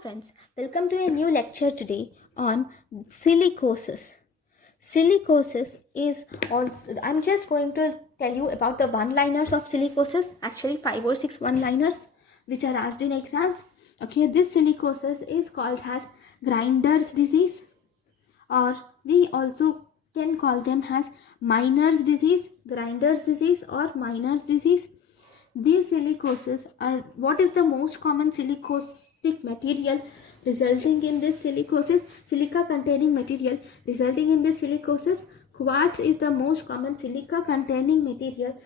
friends, welcome to a new lecture today on silicosis. Silicosis is also, I'm just going to tell you about the one-liners of silicosis, actually 5 or 6 one-liners which are asked in exams. Okay, this silicosis is called as grinder's disease, or we also can call them as miner's disease, grinder's disease or miner's disease. These silicosis are, what is the most common silicostic material resulting in this silicosis? Silica containing material resulting in this silicosis. Quartz is the most common silica containing material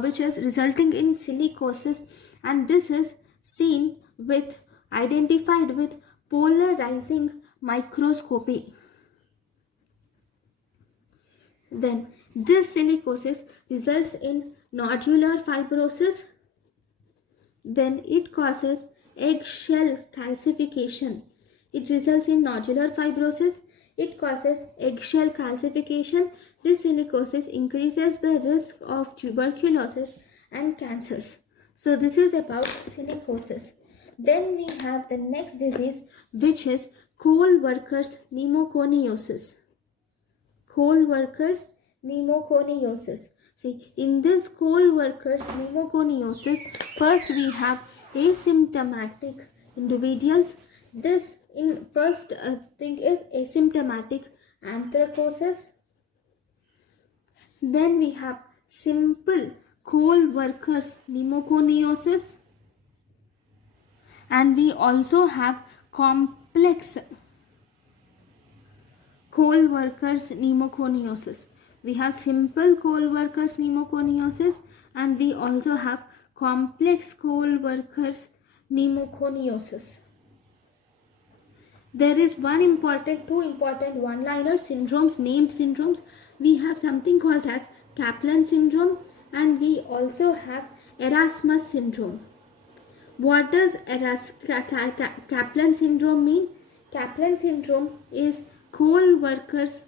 which is resulting in silicosis, and this is seen with, identified with polarizing microscopy. Then this silicosis results in nodular fibrosis. Then it causes eggshell calcification. It results in nodular fibrosis. It causes eggshell calcification. This silicosis increases the risk of tuberculosis and cancers. So this is about silicosis. Then we have the next disease, which is coal workers pneumoconiosis. Coal workers pneumoconiosis. See, in this coal workers pneumoconiosis, first we have asymptomatic individuals. This in first thing is asymptomatic anthracosis. Then we have simple coal workers pneumoconiosis, and we also have complex coal workers pneumoconiosis. We have simple coal workers pneumoconiosis, and we also have complex coal workers pneumoconiosis. There is two important one-liner syndromes, named syndromes. We have something called as Kaplan syndrome, and we also have Erasmus syndrome. What does Kaplan syndrome mean? Kaplan syndrome is coal workers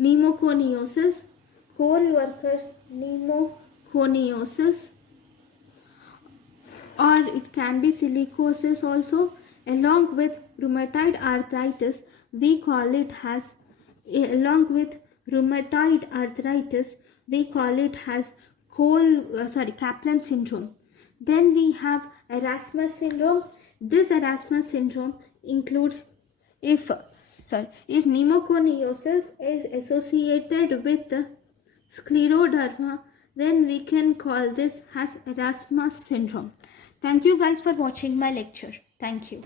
pneumoconiosis, coal workers pneumoconiosis, or it can be silicosis also. Along with rheumatoid arthritis, we call it as Kaplan syndrome. Then we have Erasmus syndrome. This Erasmus syndrome includes if pneumoconiosis is associated with scleroderma, then we can call this as Erasmus syndrome. Thank you guys for watching my lecture. Thank you.